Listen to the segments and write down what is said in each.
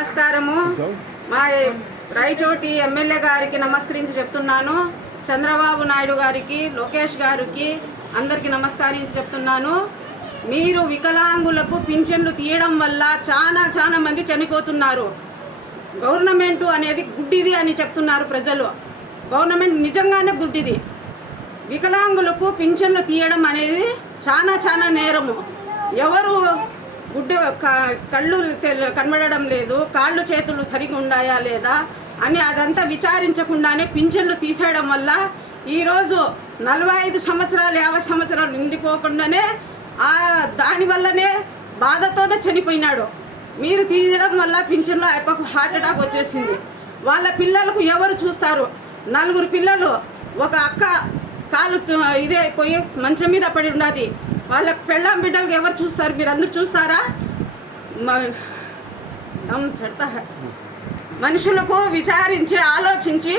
నమస్కారము. మా రాయచోటి ఎమ్మెల్యే గారికి నమస్కరించి చెప్తున్నాను. చంద్రబాబు నాయుడు గారికి లోకేష్ గారికి అందరికీ నమస్కరించి చెప్తున్నాను. మీరు వికలాంగులకు పింఛన్లు తీయడం వల్ల చాలా చాలా మంది చనిపోతున్నారు. గవర్నమెంట్ అనేది గుడ్డిది అని చెప్తున్నారు ప్రజలు. గవర్నమెంట్ నిజంగానే గుడ్డిది. వికలాంగులకు పింఛన్లు తీయడం అనేది చాలా చాలా నేరము. ఎవరు గుడ్డ కళ్ళు కనబడడం లేదు కాళ్ళు చేతులు సరిగా ఉన్నాయా లేదా అని అదంతా విచారించకుండానే పింఛన్లు తీసేయడం వల్ల ఈరోజు నలభై ఐదు సంవత్సరాలు యాభై సంవత్సరాలు నిండిపోకుండానే ఆ దానివల్లనే బాధతోనే చనిపోయినాడు. మీరు తీయడం వల్ల పింఛన్లో అయిపోకు హార్ట్ అటాక్ వచ్చేసింది. వాళ్ళ పిల్లలకు ఎవరు చూస్తారు? నలుగురు పిల్లలు ఒక అక్క కాలు ఇదే పోయి మంచం మీద పడి ఉన్నది. వాళ్ళ పెళ్ళాం బిడ్డలకి ఎవరు చూస్తారు? మీరు అందరు చూస్తారా? చెడతా మనుషులకు విచారించి ఆలోచించి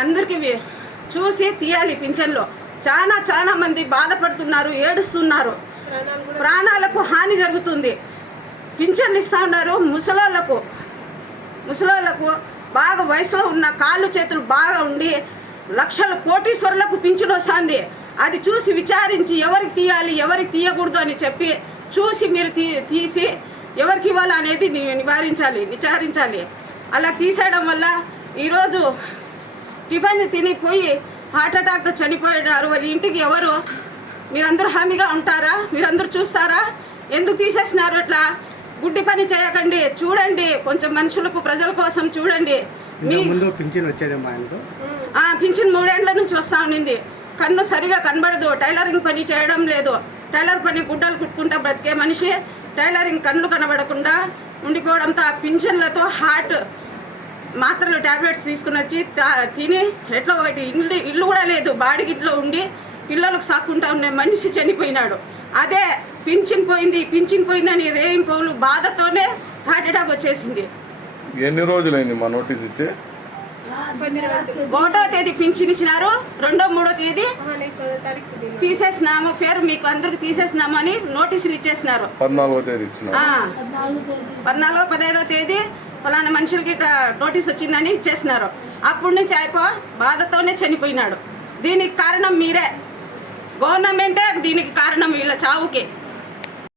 అందరికీ చూసి తీయాలి పింఛన్లో. చాలా చాలా మంది బాధపడుతున్నారు ఏడుస్తున్నారు. ప్రాణాలకు హాని జరుగుతుంది. పింఛన్లు ఇస్తా ఉన్నారు ముసలోళ్ళకు. ముసలోళ్ళకు బాగా వయసులో ఉన్న కాళ్ళు చేతులు బాగా ఉండి లక్షల కోటీశ్వరులకు పింఛన్ వస్తుంది. అది చూసి విచారించి ఎవరికి తీయాలి ఎవరికి తీయకూడదు అని చెప్పి చూసి మీరు తీ తీసి ఎవరికి ఇవ్వాలి అనేది నివారించాలి విచారించాలి. అలా తీసేయడం వల్ల ఈరోజు టిఫిన్ తిని పోయి హార్ట్ అటాక్తో చనిపోయినారు. వాళ్ళ ఇంటికి ఎవరు? మీరందరూ హామీగా ఉంటారా? మీరందరూ చూస్తారా? ఎందుకు తీసేసినారు అట్లా? గుడ్డి పని చేయకండి చూడండి. కొంచెం మనుషులకు ప్రజల కోసం చూడండి. మీ పింఛన్ వచ్చేదేమో ఆయనకు? ఆ, పింఛన్ మూడేళ్ళ నుంచి వస్తా ఉండింది. కన్ను సరిగా కనబడదు. టైలరింగ్ పని చేయడం లేదు. టైలర్ పని గుడ్డలు కుట్టుకుంటా బ్రతికే మనిషి. టైలరింగ్ కళ్ళు కనబడకుండా ఉండిపోవడంతో ఆ పింఛన్లతో హార్ట్ మాత్రలు ట్యాబ్లెట్స్ తీసుకుని వచ్చి తా- తిని ఎట్లా ఒకటి ఇల్లు ఇల్లు కూడా లేదు. బాడిగిట్లో ఉండి పిల్లలకు సాక్కుంటా ఉండే మనిషి చనిపోయినాడు. అదే పింఛన్ పోయింది పింఛన్ పోయిందని రేయింపగులు బాధతోనే హార్ట్ అటాక్ వచ్చేసింది. ఎన్ని రోజులైంది మా నోటీస్ ఇచ్చే? ఒకటో తేదీ పింఛన్ ఇచ్చినారు రెండో మూడో తేదీ తీసేసినాము పేరు మీకు అందరికి తీసేసినాము అని నోటీసులు ఇచ్చేసినారు. పద్నాలుగో తేదీ పద్నాలుగో పదహైదో తేదీ ఫలానా మనుషులకి నోటీస్ వచ్చిందని ఇచ్చేసినారు. అప్పటి నుంచి అయిపో బాధతోనే చనిపోయినాడు. దీనికి కారణం మీరే. గవర్నమెంటే దీనికి కారణం వీళ్ళ చావుకి.